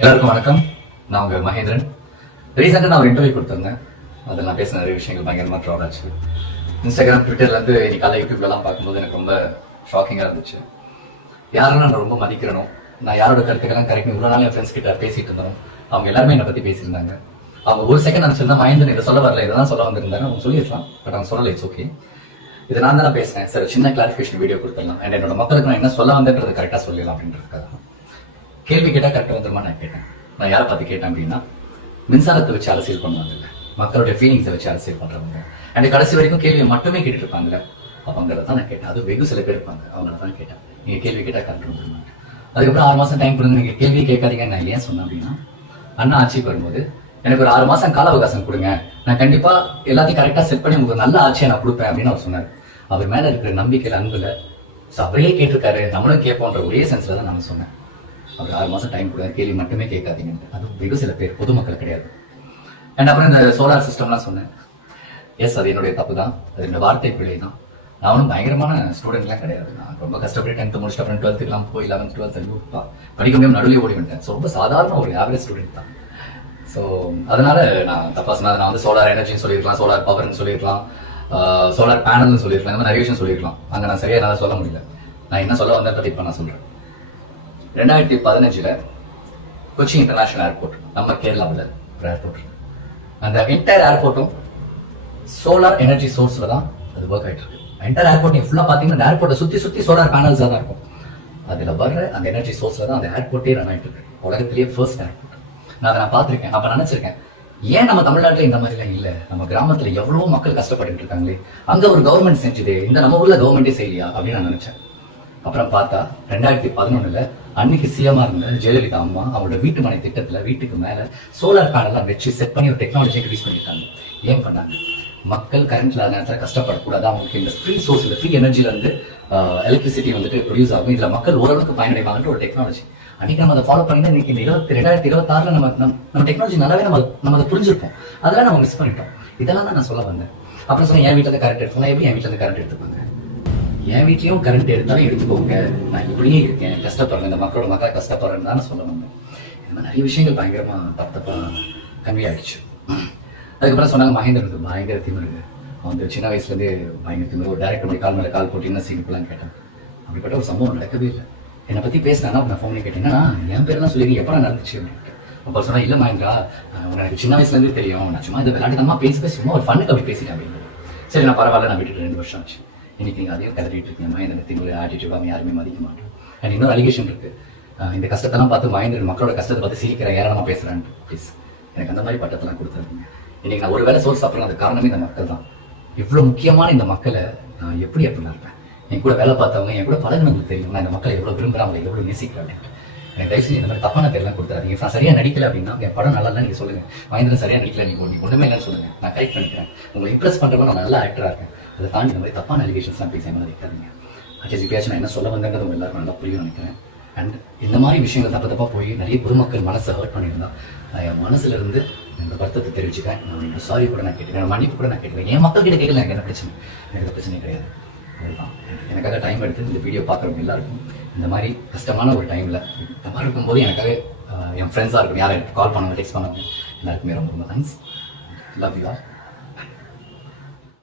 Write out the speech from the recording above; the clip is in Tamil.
எல்லாருக்கும் வணக்கம். நான் உங்க மகேந்திரன். ரீசெண்டாக நான் ஒரு இன்டர்வியூ கொடுத்துருந்தேன். அதில் நான் பேசின நிறைய விஷயங்கள் பயங்கரமாக ட்ராவல் ஆச்சு. இன்ஸ்டாகிராம், ட்விட்டர்லேருந்து இன்னைக்கு காலை யூடியூப்லாம் பார்க்கும்போது எனக்கு ரொம்ப ஷாக்கிங்காக இருந்துச்சு. யாரெல்லாம் நான் ரொம்ப மதிக்கிறனோ, நான் யாரோட கருத்துக்கெல்லாம் கரெக்ட் இவ்வளோ நாள் என் ஃப்ரெண்ட்ஸ் கிட்ட பேசிட்டு இருந்தோம், அவங்க எல்லாருமே என்னை பற்றி பேசியிருந்தாங்க. அவங்க ஒரு செகண்ட் நினச்சிருந்தா மகேந்திரன் இதை சொல்ல வரல, இதெல்லாம் சொல்ல வந்திருந்தாங்க, அவங்க சொல்லியிருக்கலாம். பட் அவங்க சொல்லலை, இட்ஸ் ஓகே. இதை நான் தானே பேசுகிறேன் சார், சின்ன கிளாரிஃபிகேஷன் வீடியோ கொடுத்துடலாம். அண்ட் என்னோட மக்களுக்கு நான் என்ன சொல்ல வந்தேன்றது கரெக்டாக சொல்லிடலாம் அப்படின்றதுக்காக கேள்வி கேட்டால் கரெக்டாக வந்துருமா நான் கேட்டேன். நான் யாரை பார்த்து கேட்டேன் அப்படின்னா, மின்சாரத்தை வச்சு அரசியல் பண்ணுவாங்கல்ல, மக்களுடைய ஃபீலிங்ஸை வச்சு அரசியல் பண்றவங்க. அண்ட் கடைசி வரைக்கும் கேள்வியை மட்டுமே கேட்டுட்டு இருப்பாங்கல்ல, அவங்கள தான் நான் கேட்டேன். அது வெகு சில பேர் இருப்பாங்க, அவங்கள தான் கேட்டேன். நீங்க கேள்வி கேட்டால் கரெக்டாக வந்துருமாங்க. அதுக்கப்புறம் 6 மாசம் டைம் கொடுங்க, நீங்க கேள்வியை கேட்காதீங்க. நான் ஏன் சொன்னேன் அப்படின்னா, அண்ணா ஆட்சிக்கு வரும்போது எனக்கு ஒரு 6 மாசம் கால அவகாசம் கொடுங்க, நான் கண்டிப்பா எல்லாத்தையும் கரெக்டா செட் பண்ணி உங்களுக்கு நல்ல ஆட்சியை நான் கொடுப்பேன் அப்படின்னு அவர் சொன்னார். அவர் மேல இருக்கிற நம்பிக்கையில், அன்புல அவரே கேட்டிருக்காரு, நம்மளும் கேட்போன்ற ஒரே சென்ஸ்ல தான் நான் சொன்னேன். அவர் 6 மாசம் டைம் கொடுங்க, கேள்வி மட்டுமே கேட்காதீங்க. அது வெகு சில பேர், பொதுமக்கள் கிடையாது. அண்ட் அப்புறம் இந்த சோலார் சிஸ்டம்லாம் சொன்னேன். எஸ், அது என்னுடைய தப்பு தான், அது என்னோட வார்த்தை பிழை தான். நான் ஒன்றும் பயங்கரமான ஸ்டூடெண்ட்லாம் கிடையாது. நான் ரொம்ப கஷ்டப்பட்டு 10th முடிச்சுட்டு அப்புறம் 12th போய் 11th 12th படிக்க முடியும், நடுவில் ஓடி வந்தேன். ஸோ ரொம்ப சாதாரண ஒரு ஆவரேஜ் ஸ்டூடெண்ட் தான். ஸோ அதனால நான் தப்பா சொன்னது. நான் வந்து சோலார் எனர்ஜின்னு சொல்லியிருக்கலாம், சோலார் பவர்னு சொல்லியிருக்கலாம், சோலார் பேனல்னு சொல்லியிருக்கலாம், இந்த மாதிரி நிறைய விஷயம் சொல்லியிருக்கலாம். அங்கே நான் சரியாக என்னால் சொல்ல முடியல. நான் என்ன சொல்ல வந்தேன் இப்போ நான் சொல்கிறேன். 2015 கொச்சி இன்டர்நேஷனல் ஏர்போர்ட், நம்ம கேரளாவில் ஒரு ஏர்போர்ட். அந்த என்டையர் ஏர்போர்ட்டும் சோலார் எனர்ஜி சோர்ஸ்ல தான் அது ஒர்க் ஆயிட்டு இருக்கு. என்டையர் ஏர்போர்ட் நீங்க ஃபுல்லா பாத்தீங்கன்னா ஏர்போர்ட்டை சுத்தி சோலார் பேனல்ஸ் தான் இருக்கும். அதுல வர்ற அந்த எனர்ஜி சோர்ஸ்ல தான் அந்த ஏர்போர்ட்டே ரன் ஆயிட்டு இருக்கு. உலகத்திலேயே ஃபர்ஸ்ட் ஏர்போர்ட். நான் பார்த்திருக்கேன். அப்ப நினைச்சிருக்கேன், ஏன் நம்ம தமிழ்நாட்டுல இந்த மாதிரி எல்லாம் இல்ல? நம்ம கிராமத்துல எவ்வளவோ மக்கள் கஷ்டப்பட்டு இருக்காங்களே, அங்க ஒரு கவர்மெண்ட் செஞ்சதே, இந்த நம்ம ஊர்ல கவர்மெண்டே செய்யலையா அப்படின்னு நான் நினைச்சேன். அப்புறம் பார்த்தா 2011 அன்னைக்கு சிஎம்ஆ இருந்த ஜெயலலிதா அம்மா அவங்களோட வீட்டு மனை திட்டத்துல வீட்டுக்கு மேல சோலார் பேனல்லாம் வச்சு செட் பண்ணி ஒரு டெக்னாலஜி இன்ட்ரோடியூஸ் பண்ணிருக்காங்க. ஏன் பண்ணாங்க? மக்கள் கரண்ட்ல அந்த நேரத்தில் கஷ்டப்படக்கூடாது, அவங்களுக்கு இந்த ஃப்ரீ சோர்ஸ்ல, ஃப்ரீ எனர்ஜில இருந்து எலக்ட்ரிசிட்டி வந்துட்டு ப்ரொடியூஸ் ஆகும், இதுல மக்கள் ஓரளவுக்கு பயனடைவாங்கன்ற ஒரு டெக்னாலஜி. அன்னைக்கு நம்ம அதை ஃபாலோ பண்ணி இன்னைக்கு இந்த 2026 நம்ம டெக்னாலஜி நல்லாவே நம்ம அதை புரிஞ்சிருப்போம். அதெல்லாம் நம்ம மிஸ் பண்ணிட்டோம். இதெல்லாம் தான் நான் சொல்ல வந்தேன். அப்புறம் சொன்னேன், என் வீட்டுல இருந்து கரண்ட் எடுத்துக்கோங்க. எப்படி என் வீட்டுல இருந்து கரண்ட் எடுத்துப்பாங்க? என் வீட்லயும் கரண்ட் எடுத்தாலும் எடுத்துக்கோங்க, நான் இப்படியே இருக்கேன், கஷ்டப்படுறேன், இந்த மக்களோட மக்கள் கஷ்டப்படுறேன்னு தானே சொல்ல வந்தேன். இந்த மாதிரி நிறைய விஷயங்கள் பயங்கரமா தப்பா கன்வே ஆயிடுச்சு. அதுக்கப்புறம் சொன்னாங்க, மகேந்திரனுக்கு பயங்கர திமிரு, அவன் வந்து சின்ன வயசுல இருந்தே பயங்கர திமிரு, ஒரு டேரக்டர் மாதிரி கால் மேலே கால் போட்டு என்ன சீக்கிரம் கேட்டேன். அப்படிப்பட்ட ஒரு சம்பவம் நடக்கவே இல்லை. என்னை பத்தி பேசினா நான் ஃபோன் கேட்டீங்கன்னா என் பேரெல்லாம் சொல்லி எப்போ நடந்துச்சு அப்படின்ட்டு. அப்போ சொன்னா, இல்லை மகேந்திரா, எனக்கு சின்ன வயசுல இருந்தே தெரியும், நான் சும்மா இதை விளையாட்டுமா பேசி சும்மா ஒரு ஃபண்ணுக்கு அப்படி பேசிட்டேன் அப்படின்னு. சரி, நான் பரவாயில்ல, நான் விட்டுட்டு 2 வருஷம் ஆச்சு. இன்னைக்கு நீங்கள் அதையும் கதறிட்டு இருக்கீங்க. மகேந்திரன் ஒரு ஆட்டிடியூட் அவன் யாருமே மதிக்க மாட்டேன். அண்ட் இன்னொரு அலிகேஷன் இருக்கு, இந்த கஷ்டத்தெல்லாம் பார்த்து மகேந்திரன் மக்களோட கஷ்டத்தை பார்த்து சிரிக்கிற ஏராளமா பேசுறான்ட்டு. ப்ளீஸ், எனக்கு அந்த மாதிரி பட்டத்தெல்லாம் கொடுத்துருக்கீங்க. இன்னைக்கு நான் ஒரு வேலை சோர்ஸ் சாப்பிட்றேன், அது காரணமே இந்த மக்கள் தான். இவ்வளோ முக்கியமான இந்த மக்களை நான் எப்படி இருப்பேன்? என் கூட வேலை பார்த்தவங்க, என் கூட பழகினவங்களுக்கு தெரியும் நான் இந்த மக்களை எவ்வளோ விரும்புகிறாங்க, எவ்வளோ நேசிக்கிறேன். எனக்கு தயவு செஞ்சு இந்த மாதிரி தப்பான பேர்லாம் கொடுத்துறாதீங்க. நான் சரியா நடிக்கல அப்படின்னா என் படம் நல்லா இல்லை நீங்கள் சொல்லுங்க, மகேந்திரன் சரியா நடிக்கல, நீங்க ஒன்றுமே இல்லைன்னு சொல்லுங்க, நான் கரெக்ட் பண்ணிக்கிறேன். உங்களை இம்ப்ரெஸ் பண்றப்ப நான் நல்லா ஆக்டரா இருக்கேன். அதை தாண்டி இந்த மாதிரி தப்பான அலிகேஷன்ஸ்லாம் பேச மாதிரி இருக்காதீங்க. அட்லீஸ்ட் இப்பயாச்சும் நான் என்ன சொல்ல வந்தேங்கிறது உங்க எல்லாருக்கும் நல்லா புரியும் நினைக்கிறேன். அண்ட் இந்த மாதிரி விஷயங்கள் தப்பா போய் நிறைய பொதுமக்கள் மனசை ஹர்ட் பண்ணியிருந்தா என் மனசுல இருந்து இந்த வருத்தத்தை தெரிவிச்சுக்கிறேன். நான் சாரி கூட நான் கேட்டுக்கிறேன், மன்னிப்பு கூட நான் கேட்டுக்கிறேன். என் மக்கள் கிட்ட கேட்கல, எனக்கு என்ன பிரச்சனை? எனக்கு பிரச்சனை கிடையாது. அதுதான் எனக்காக டைம் எடுத்து இந்த வீடியோ பார்க்குறவங்க எல்லாருக்கும், இந்த மாதிரி கஷ்டமான ஒரு டைம்ல இந்த மாதிரி இருக்கும்போது எனக்காக என் ஃப்ரெண்ட்ஸாக இருக்கும், யாரை கால் பண்ணுவாங்க, டெக்ஸ்ட் பண்ணுவாங்க, எல்லாருக்குமே ரொம்ப ரொம்ப தேங்க்ஸ். Love you all.